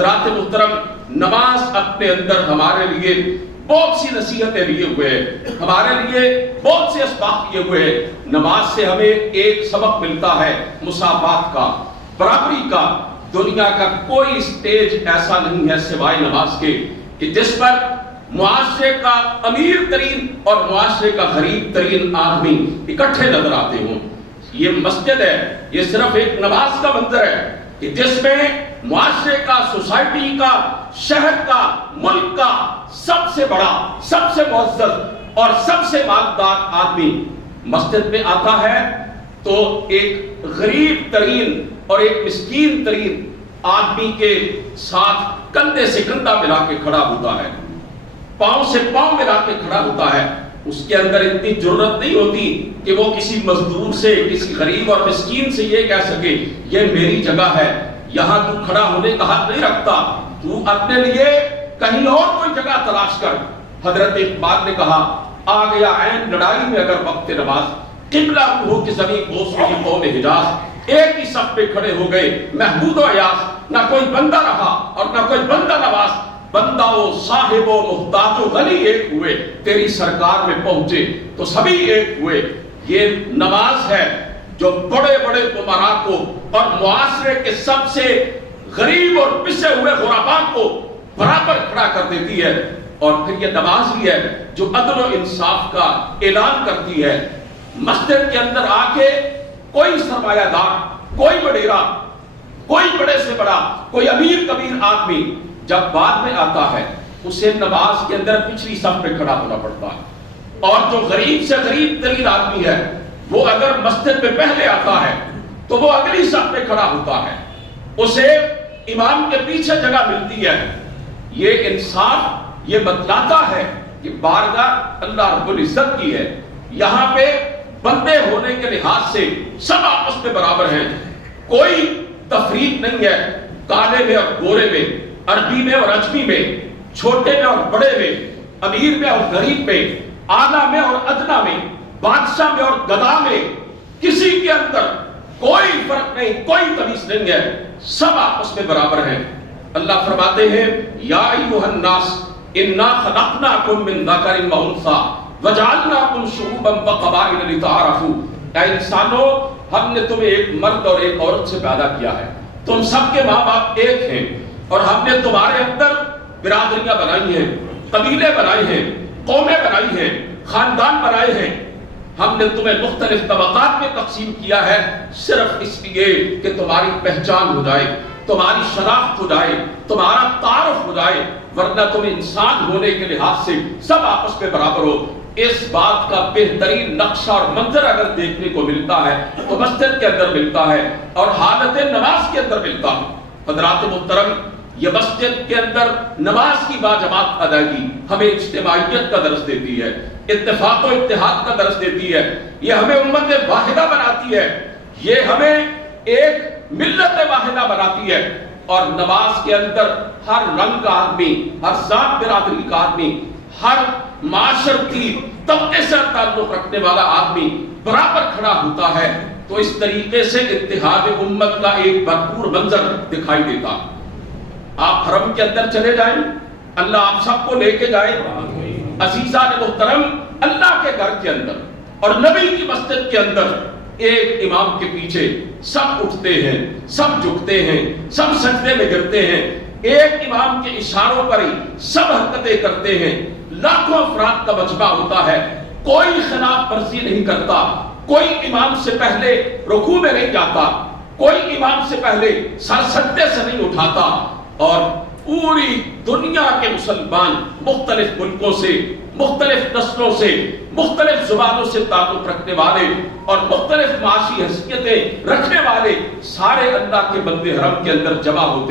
حضرات محترم، نماز اپنے اندر ہمارے لیے بہت سی نصیحتیں لیے ہوئے ہیں، ہمارے لیے بہت سے اسباق لیے ہوئے ہیں۔ نماز سے ہمیں ایک سبق ملتا ہے مساوات کا، برابری کا۔ دنیا کا کوئی سٹیج ایسا نہیں ہے سوائے نماز کے کہ جس پر معاشرے کا امیر ترین اور معاشرے کا غریب ترین آدمی اکٹھے نظر آتے ہوں۔ یہ مسجد ہے، یہ صرف ایک نماز کا منظر ہے کہ جس میں معاشرے کا، سوسائٹی کا، شہر کا، ملک کا سب سے بڑا، سب سے معزز اور سب سے مالدار آدمی مسجد میں آتا ہے تو ایک غریب ترین اور ایک مسکین ترین آدمی کے ساتھ کندھے سے کندھا ملا کے کھڑا ہوتا ہے، پاؤں سے پاؤں ملا کے کھڑا ہوتا ہے۔ اس کے اندر اتنی جرت نہیں ہوتی کہ وہ کسی مزدور سے، کسی غریب اور مسکین سے یہ کہہ سکے یہ میری جگہ ہے، یہاں تو کھڑا ہونے کا حق نہیں رکھتا، تو اپنے لیے کہیں اور کوئی جگہ تلاش کر۔ حضرت اقبال نے کہا آ گیا عین لڑائی میں اگر وقت نماز، قبلہ ہو کہ زمین بوس ہوئی قوم حجاز، ایک ہی صف پہ کھڑے ہو گئے محمود و ایاز، نہ کوئی بندہ رہا اور نہ کوئی بندہ نواز، بندہ و صاحب و محتاج و غنی ایک ہوئے، تیری سرکار میں پہنچے تو سبھی ایک ہوئے۔ یہ نماز ہے جو بڑے بڑے امراء کو اور معاشرے کے سب سے غریب اور پسے ہوئے غرباء کو برابر کھڑا کر دیتی ہے۔ اور پھر یہ نماز بھی ہے جو عدل و انصاف کا اعلان کرتی ہے۔ مسجد کے اندر آ کے کوئی سرمایہ دار، کوئی وڈیرا، کوئی بڑے سے بڑا، کوئی امیر کبیر آدمی جب بعد میں آتا ہے اسے نماز کے اندر پچھلی صف پہ کھڑا ہونا پڑتا ہے، اور جو غریب سے غریب ترین آدمی ہے وہ اگر مسجد میں پہلے آتا ہے تو وہ اگلی صف پہ کھڑا ہوتا ہے، اسے امام کے پیچھے جگہ ملتی ہے۔ یہ انصاف یہ بتلاتا ہے کہ بارگاہ اللہ رب العزت کی ہے، یہاں پہ بندے ہونے کے لحاظ سے سب آپس میں برابر ہیں، کوئی تفریق نہیں ہے کالے میں اور گورے میں، عربی میں اور عجمی میں، چھوٹے میں اور بڑے میں، امیر میں اور غریب میں، اعلیٰ میں اور ادنا میں، بادشاہ میں اور گدا میں، کسی کے اندر کوئی فرق نہیں، کوئی تمیز نہیں ہے، سب آپس میں برابر ہیں۔ اللہ فرماتے ہیں یا ایھا الناس انا خلقناکم من ذکر و انثی وجعلناکم شعوبا وقبائل لتعارفوا، اے انسانوں ہم نے تمہیں ایک مرد اور ایک عورت سے پیدا کیا ہے، تم سب کے ماں باپ ایک ہیں، اور ہم نے تمہارے اندر برادریاں بنائی ہیں، قبیلے بنائے ہیں، قومیں بنائی ہیں، خاندان بنائے ہیں، ہم نے تمہیں مختلف طبقات میں تقسیم کیا ہے صرف اس لیے کہ تمہاری پہچان ہو جائے، تمہاری شناخت ہو جائے، تمہارا تعارف ہو جائے، ورنہ تم انسان ہونے کے لحاظ سے سب آپس میں برابر ہو۔ اس بات کا بہترین نقشہ اور منظر اگر دیکھنے کو ملتا ہے تو مسجد کے اندر ملتا ہے اور حالت نماز کے اندر ملتا ہے۔ حضرات محترم، یہ مسجد کے اندر نماز کی باجماعت ادائیگی ہمیں اجتماعیت کا درس دیتی ہے، اتفاق و اتحاد کا درس دیتی ہے، یہ ہمیں امت واحدہ بناتی ہے، یہ ہمیں ایک ملت واحدہ بناتی ہے۔ اور نماز کے اندر ہر رنگ کا آدمی، ہر ذات برادری کا آدمی، ہر معاشرتی طبقے سے تعلق رکھنے والا آدمی برابر کھڑا ہوتا ہے، تو اس طریقے سے اتحاد امت کا ایک بھرپور منظر دکھائی دیتا۔ آپ حرم کے اندر چلے جائیں، اللہ آپ سب کو لے کے جائے، عزیزان محترم، اللہ کے گھر کے اندر اور نبی کی مسجد کے اندر ایک امام کے پیچھے سب اٹھتے ہیں، سب جھکتے ہیں، سب سجدے میں گرتے ہیں، ایک امام کے اشاروں پر ہی سب حرکتیں کرتے ہیں، لاکھوں افراد کا مجمع ہوتا ہے، کوئی خلاف ورزی نہیں کرتا، کوئی امام سے پہلے رکوع میں نہیں جاتا، کوئی امام سے پہلے سر سجدے سے نہیں اٹھاتا، اور پوری دنیا کے مسلمان مختلف ملکوں سے، مختلف نسلوں سے، مختلف زبانوں سے تعلق رکھنے والے اور مختلف معاشی حیثیتیں رکھنے والے سارے اللہ کے بندے حرم کے اندر جمع ہوتے ہیں۔